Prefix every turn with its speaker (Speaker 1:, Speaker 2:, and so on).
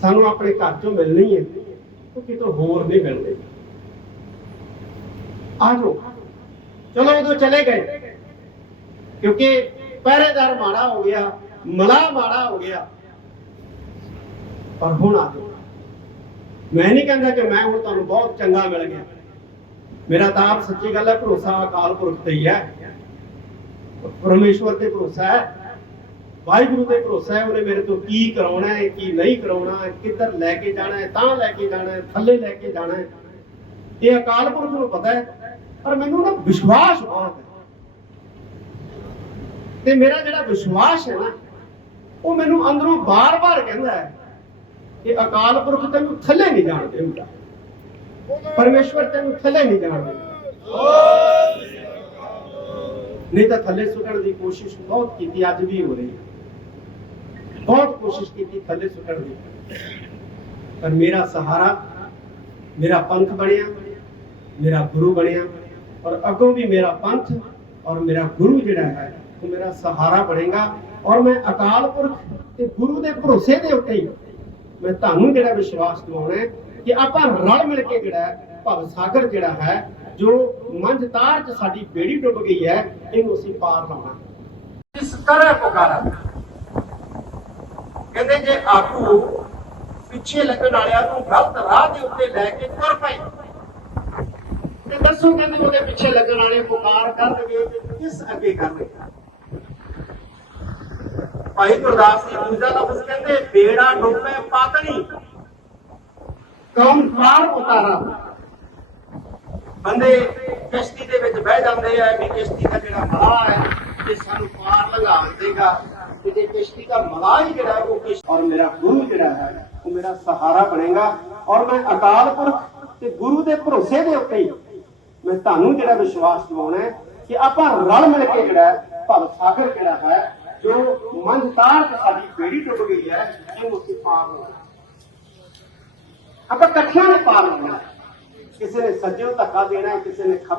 Speaker 1: ਸਾਨੂੰ ਆਪਣੇ ਘਰ ਚੋਂ ਮਿਲਣੀ ਹੈ, ਉਹ ਕਿਤੋਂ ਹੋਰ ਨਹੀਂ ਮਿਲਣੀ। ਆ ਚਲੋ ਉਦੋਂ ਚਲੇ ਗਏ। ਕਿਉਂਕਿ ਪਹਿਰੇਦਾਰ ਮਾੜਾ ਹੋ ਗਿਆ, ਮਲਾ ਮਾੜਾ ਹੋ ਗਿਆ। ਪਰ ਹੁਣ ਆ ਜਾਓ। ਮੈਂ ਨਹੀਂ ਕਹਿੰਦਾ ਕਿ ਮੈਂ ਹੁਣ ਤੁਹਾਨੂੰ ਬਹੁਤ ਚੰਗਾ ਮਿਲ ਗਿਆ। ਮੇਰਾ ਤਾਂ ਆਪ ਸੱਚੀ ਗੱਲ ਹੈ, ਭਰੋਸਾ ਅਕਾਲ ਪੁਰਖ ਤੇ ਹੀ ਹੈ। ਪਰਮੇਸ਼ਵਰ ਤੇ ਭਰੋਸਾ ਹੈ। ਵਾਹਿਗੁਰੂ ਤੇ ਭਰੋਸਾ ਹੈ ਉਹਨੇ ਮੇਰੇ ਤੋਂ ਕੀ ਕਰਾਉਣਾ ਹੈ ਕੀ ਨਹੀਂ ਕਰਾਉਣਾ ਹੈ ਕਿੱਧਰ ਲੈ ਕੇ ਜਾਣਾ ਹੈ ਤਾਂ ਲੈ ਕੇ ਜਾਣਾ ਹੈ ਥੱਲੇ ਲੈ ਕੇ ਜਾਣਾ ਹੈ। ਇਹ ਅਕਾਲ ਪੁਰਖ ਨੂੰ ਪਤਾ ਹੈ ਪਰ ਮੈਨੂੰ ਨਾ ਵਿਸ਼ਵਾਸ ਬਹੁਤ ਹੈ। ਤੇ ਮੇਰਾ ਜਿਹੜਾ ਵਿਸ਼ਵਾਸ ਹੈ ਨਾ ਉਹ ਮੈਨੂੰ ਅੰਦਰੋਂ ਬਾਰ-ਬਾਰ ਕਹਿੰਦਾ ਹੈ ਕਿ ਅਕਾਲ ਪੁਰਖ ਤੈਨੂੰ ਥੱਲੇ ਨਹੀਂ ਜਾਣ ਦੇਊਗਾ। ਪਰਮੇਸ਼ਵਰ ਤੈਨੂੰ ਥੱਲੇ ਨਹੀਂ ਜਾਣ ਦੇਊਗਾ। ਨਹੀਂ ਤਾਂ ਥੱਲੇ ਸੁੱਟਣ ਦੀ ਕੋਸ਼ਿਸ਼ ਬਹੁਤ ਕੀਤੀ ਅੱਜ ਵੀ ਹੋ ਰਹੀ ਹੈ। ਬਹੁਤ ਕੋਸ਼ਿਸ਼ ਕੀਤੀ ਥੱਲੇ ਸੁੱਟਣ ਦੀ ਪਰ ਮੇਰਾ ਸਹਾਰਾ ਮੇਰਾ ਪੰਥ ਬਣਿਆ ਮੇਰਾ ਗੁਰੂ ਬਣਿਆ ਔਰ ਅੱਗੋਂ ਵੀ ਮੇਰਾ ਪੰਥ ਔਰ ਮੇਰਾ ਗੁਰੂ ਜਿਹੜਾ ਹੈ ਉਹ ਮੇਰਾ ਸਹਾਰਾ ਬਣੇਗਾ ਔਰ ਮੈਂ ਅਕਾਲ ਪੁਰਖ ਤੇ ਗੁਰੂ ਦੇ ਭਰੋਸੇ ਦੇ ਉੱਤੇ ਹੀ ਮੈਂ ਤੁਹਾਨੂੰ ਜਿਹੜਾ ਵਿਸ਼ਵਾਸ ਦਿਵਾਉਣਾ ਕਿ ਆਪਾਂ ਰਲ ਮਿਲ ਕੇ ਜਿਹੜਾ ਭਵ ਸਾਗਰ ਜਿਹੜਾ ਹੈ ਜੋ ਮੰਝ ਚ ਸਾਡੀ ਬੇੜੀ ਡੁੱਬ ਗਈ ਹੈ ਇਹਨੂੰ ਅਸੀਂ ਪਾਰ ਲਾਉਣਾ ਇਸ ਤਰ੍ਹਾਂ ਪੁਕਾਰਾ ਕਹਿੰਦੇ ਜੇ ਆਗੂ ਪਿੱਛੇ ਲੱਗਣ ਵਾਲਿਆਂ ਨੂੰ ਗਲਤ ਰਾਹ ਦੇ ਉੱਤੇ ਲੈ ਕੇ ਤੁਰ ਪਏ ਤੇ ਦੱਸੋ ਕਹਿੰਦੇ ਉਹਦੇ ਪਿੱਛੇ ਲੱਗਣ ਵਾਲੇ ਪੁਕਾਰ ਕਰਨਗੇ ਤੇ ਕਿਸ ਅੱਗੇ ਕਰਨਗੇ ਭਾਈ ਗੁਰਦਾਸ ਜੀ, ਦੂਜਾ ਲਫ਼ਜ਼ ਕਹਿੰਦੇ, ਬੇੜਾ ਡੁੱਬੇ ਪਾਤਣੀ। ਕੌਮ ਪਾਰ ਉਤਾਰਾ। ਬੰਦੇ ਕਿਸ਼ਤੀ ਦੇ ਵਿੱਚ ਬਹਿ ਜਾਂਦੇ ਆ, ਵੀ ਕਿਸ਼ਤੀ ਦਾ ਜਿਹੜਾ ਮਲਾਹ ਹੈ, ਇਹ ਸਾਨੂੰ ਪਾਰ ਲੰਘਾ ਦੇਗਾ ਤੇ ਕਿਸ਼ਤੀ ਦਾ ਮਲਾਹ ਜਿਹੜਾ ਉਹ ਕਿਸ਼ਤੀ ਔਰ ਮੇਰਾ ਗੁਰੂ ਜਿਹੜਾ ਹੈ, ਉਹ ਮੇਰਾ ਸਹਾਰਾ ਬਣੇਗਾ। ਔਰ ਮੈਂ ਅਕਾਲ ਪੁਰਖ ਤੇ ਗੁਰੂ ਦੇ ਭਰੋਸੇ ਦੇ ਉੱਤੇ ਹੀ ਮੈਂ ਤੁਹਾਨੂੰ ਜਿਹੜਾ ਵਿਸ਼ਵਾਸ ਦਿਵਾਉਣਾ ਹੈ ਕਿ ਆਪਾਂ ਰਲ ਮਿਲ ਕੇ ਜਿਹੜਾ ਹੈ ਸਾਗਰ ਜਿਹੜਾ ਹੈ, ਜੋ ਮੰਝ ਤੇ ਸਾਡੀ ਬੇੜੀ ਟੁੱਟ ਗਈ ਹੈ, ਇਹਨੂੰ ਅਸੀਂ ਪਾਰ ਲਾਉਣਾ ਆਪਾਂ ਇਕੱਠਿਆਂ ਨੇ ਪਾਰ ਲਾਉਣਾ ਕਿਸੇ ਨੇ ਸੱਜਿਓਂ ਧੱਕਾ ਦੇਣਾ ਕਿਸੇ ਨੇ ਖੱਬੇ